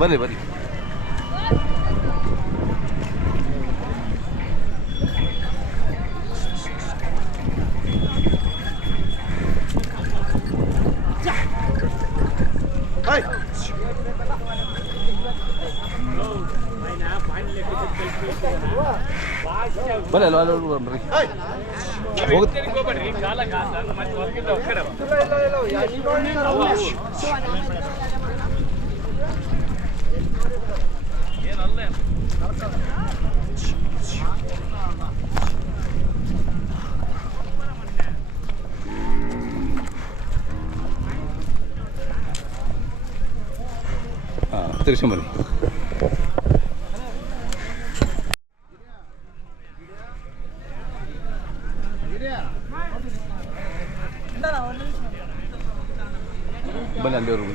ಬನ್ನಿ ಬನ್ನಿ. ಬನ್ನಿ ಅಲ್ಲ ಅಲ್ಲಿ ಬರ್ರಿ ಹೋಗುತ್ತೆ ಹಾಂ ತಿರ್ಸ್ಕೊಂಬನ್ನಿ ಬನ್ನಿ ಅಲ್ಲಿವರೆಗೂ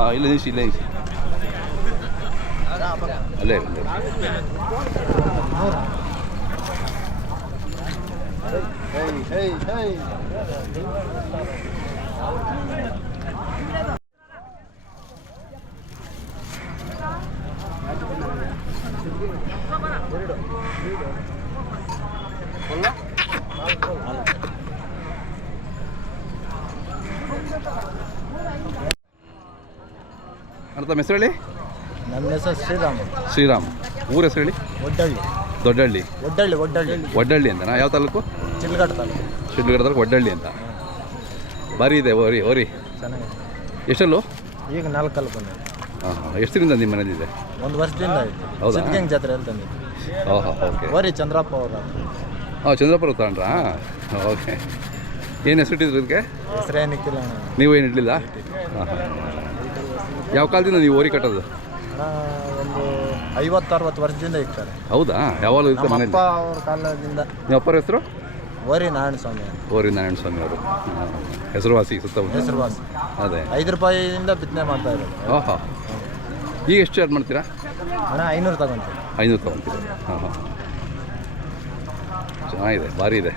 ಹಾಂ ಬರ್ಬೋದಾ ಹಾಂ ಇಲ್ಲ ನಿಲ್ಸಿ ಇಲ್ಲ ನಿಲ್ಸಿ ಅಲ್ಲೇ ಅಲ್ಲೇ ಹೇಯ್ ಹೇಯ್ ಹೇಯ್ ಅಣ್ಣ ತಮ್ಮ ಹೆಸರು ಹೇಳಿ? ನನ್ನ ಹೆಸರು ಶ್ರೀರಾಮ್. ಶ್ರೀರಾಮ್. ಊರ ಹೆಸರು ಹೇಳಿ? ಒಡ್ಡಳ್ಳಿ. ದೊಡ್ಡಳ್ಳಿ. ಒಡ್ಡಳ್ಳಿ ಒಡ್ಡಳ್ಳಿ. ಒಡ್ಡಳ್ಳಿ ಅಂತನಾ? ಯಾವ ತಾಲೂಕು? ಚಿಲ್ಗಡ ತಾಲೂಕು. ಶಿಡ್ಲಘಟ್ಟ ತಾಲೂಕು ಒಡ್ಡಳ್ಳಿ ಅಂತ. ಬಾರಿ ಇದೆ ಓರಿ ಓರಿ. ಚೆನ್ನಾಗಿದೆ. ಎಷ್ಟಲ್ಲೂ? ಈಗ ನಾಲ್ಕಲ್ಲಿ ಬಂದೆ ಹಾಂ ಹಾಂ ಎಷ್ಟು ದಿನದಿಂದ ನಿಮ್ಮ ಮನೇಲಿದೆ ಒಂದು ವರ್ಷದಿಂದ ಆಯ್ತು ಹೌದಾ? ಸಿದ್ಧಗಂಗ್ ಜಾತ್ರೆ ಅಂತ ತಂದಿದ್ದು ಹಾಂ ಹಾಂ ಓಕೆ. ಓರಿ ಚಂದ್ರಪ್ಪ ಅವ್ರ ಹಾಂ ಚಂದ್ರಪುರ ತಗೊಂಡ್ರಾ ಓಕೆ. ಏನು ಹೆಸರಿಟ್ಟಿದ್ರು ಇದಕ್ಕೆ? ಹೆಸರೇನಿಕ್ಕಿಲ್ಲ ನೀವು ಏನು ಇಡಲಿಲ್ಲ? ಹಾಂ ಹಾಂ ಯಾವ ಕಾಲದಿಂದ ನೀವು ಓರಿ ಕಟ್ಟೋದು? ಒಂದು ಐವತ್ತು ಅರವತ್ತು ವರ್ಷದಿಂದ ಇರ್ತಾರೆ. ಹೌದಾ? ಯಾವಾಗಲೂ ಇರುತ್ತೆ ನಮ್ಮ ಮನೇಲಿ? ಅಪ್ಪ ಅವ್ರ ಕಾಲದಿಂದ. ನಿಮ್ಮ ಅಪ್ಪರ ಹೆಸರು? ಓರಿ ನಾರಾಯಣ ಸ್ವಾಮಿ ಅಂತ ಓರಿ ನಾರಾಯಣ ಸ್ವಾಮಿ ಅವರು. ಹೆಸರುವಾಸಿ ಸುತ್ತಮುತ್ತ. ಹೆಸರುವಾಸಿ. ಅದೇ. ಐದು ರೂಪಾಯಿಯಿಂದ ಬಿತ್ತನೆ ಮಾಡ್ತಾ ಇದ್ದಾರೆ ಹಾಂ ಹಾಂ ಈಗ ಎಷ್ಟು ಚಾರ್ಜ್ ಮಾಡ್ತೀರಾ? ಹಣ ಐನೂರು ತಗೊಂತೀವಿ ಐನೂರು ತೊಗೊತೀರಾ ಹಾಂ ಹಾಂ. ಚೆನ್ನಾಗಿದೆ ಭಾರಿ ಇದೆ.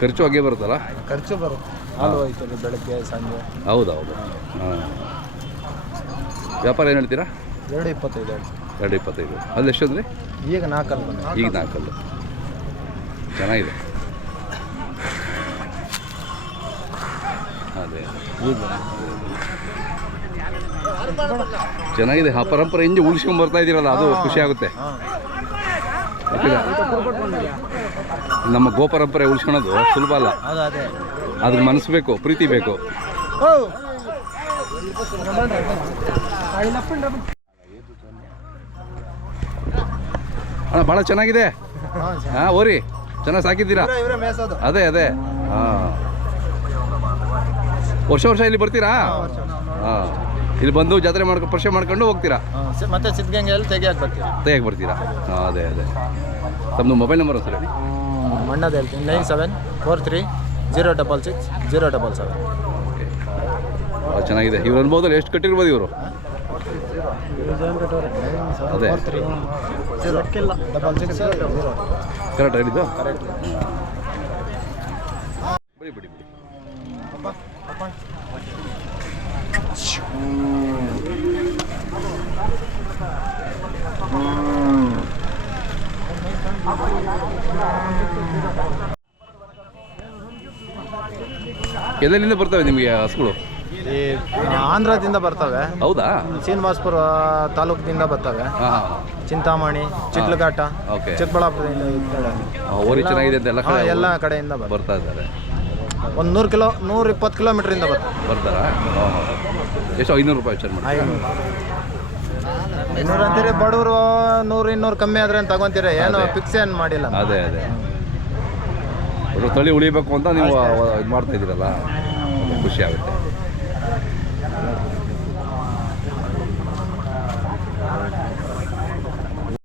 ಖರ್ಚು ಹಾಗೆ ಬರುತ್ತಲ್ಲ? ಖರ್ಚು ಬರುತ್ತೆ. ಹಾಲು ಹೋಯ್ತದೆ ಬೆಳಗ್ಗೆ ಸಂಜೆ. ಹೌದು ಹೌದು ಹಾಂ. ವ್ಯಾಪಾರ ಏನು ಹೇಳ್ತೀರಾ? ಎರಡು ಇಪ್ಪತ್ತೈದು ಎರಡು ಇಪ್ಪತ್ತೈದು. ಅಲ್ಲಿ ಎಷ್ಟು ಅಂದರೆ ಈಗ ನಾಲ್ಕಲ್ಲ ಈಗ ನಾಲ್ಕಲ್ಲ. ಚೆನ್ನಾಗಿದೆ. ಅದೇ ಚೆನ್ನಾಗಿದೆ. ಆ ಪರಂಪರೆ ಹಿಂಗೆ ಉಳಿಸ್ಕೊಂಡ್ ಬರ್ತಾ ಇದ್ದೀರಲ್ಲ ಅದು ಖುಷಿ ಆಗುತ್ತೆ. ನಮ್ಮ ಗೋಪರಂಪರೆ ಉಳಿಸ್ಕೊಳೋದು ಸುಲಭ ಅಲ್ಲ. ಅದು ಅದೇ. ಅದಕ್ಕೆ ಮನಸ್ಸು ಬೇಕು ಪ್ರೀತಿ ಬೇಕು. ಅಣ್ಣ ಭಾಳ ಚೆನ್ನಾಗಿದೆ. ಹಾಂ ಓರಿ ಚೆನ್ನಾಗಿ ಸಾಕಿದ್ದೀರಾ? ಅದೇ ಅದೇ. ಹಾಂ. ವರ್ಷ ವರ್ಷ ಇಲ್ಲಿ ಬರ್ತೀರಾ? ಹಾಂ ಇಲ್ಲಿ ಬಂದು ಜಾತ್ರೆ ಮಾಡ್ಕೊಂಡು ಪರಿಚಯ ಮಾಡ್ಕೊಂಡು ಹೋಗ್ತೀರಾ? ಮತ್ತೆ ಸಿದ್ಧಗಂಗೆಯಲ್ಲಿ ತೆಗಿಯಾಕೆ ಬರ್ತೀರಾ? ತೆಗಿಯಾಕೆ ಬರ್ತೀರಾ? ಹಾಂ ಅದೇ ಅದೇ. ತಮ್ಮದು ಮೊಬೈಲ್ ನಂಬರ್ ಸರ್ ಹೇಳಿ ಮಣ್ಣದ ಹೇಳ್ತೀನಿ. Nine seven four three zero double six zero double seven. ಚೆನ್ನಾಗಿದೆ. ಇವ್ರ ಅನುಭವದಲ್ಲಿ ಎಷ್ಟು ಕಟ್ಟಿರ್ಬೋದು ಇವರು? ಅದೇ. ಕರೆಕ್ಟ್ ಹೇಳಿದ್ದು? ಬಿಡಿ ಬಿಡಿ ಬಿಡಿ ಎಲ್ಲೆಲ್ಲಿಂದ ಬರ್ತವೆ ನಿಮಗೆ ಹಸುಗಳು? ಈ ಆಂಧ್ರದಿಂದ ಬರ್ತವೆ. ಹೌದಾ? ಶ್ರೀನಿವಾಸ್ಪುರ ತಾಲೂಕಿನಿಂದ ಬರ್ತವೆ. ಚಿಂತಾಮಣಿ ಚಿಟ್ಲಘಾಟ ಓಕೆ. ಚಿಕ್ಕಬಳ್ಳಾಪುರದಿಂದ. ಓರಿ ಚೆನ್ನಾಗಿದೆ ಅಂತ ಎಲ್ಲ ಹಾ, ಕಡೆ ಎಲ್ಲ ಕಡೆಯಿಂದ ಬರ್ತವೆ. ಬರ್ತಾ ಇದ್ದಾರೆ. ಒಂದು ನೂರು ಕಿಲೋ ನೂರ ಇಪ್ಪತ್ತು ಕಿಲೋಮೀಟ್ರಿಂದ ಬರ್ತವೆ. ಬರ್ತಾರಾ? ಎಷ್ಟು ಐನೂರು ರೂಪಾಯಿ ವಿಚಾರ ಮಾಡಿ ಐನೂರು. ಇನ್ನೂರು ಅಂತೀರಿ ಬಡವರು ನೂರು ಇನ್ನೂರು ಕಮ್ಮಿ ಆದ್ರೆ ಏನು ತಗೊಂತೀರಿ? ಏನು ಫಿಕ್ಸ್ ಏನು ಮಾಡಿಲ್ಲ. ಅದೇ ಅದೇ. ಒಟ್ಟು ತಳಿ ಉಳಿಬೇಕು ಅಂತ ನೀವು ಇದು ಮಾಡ್ತಾ ಇದ್ದೀರಲ್ಲ. ಖುಷಿ ಆಗುತ್ತೆ.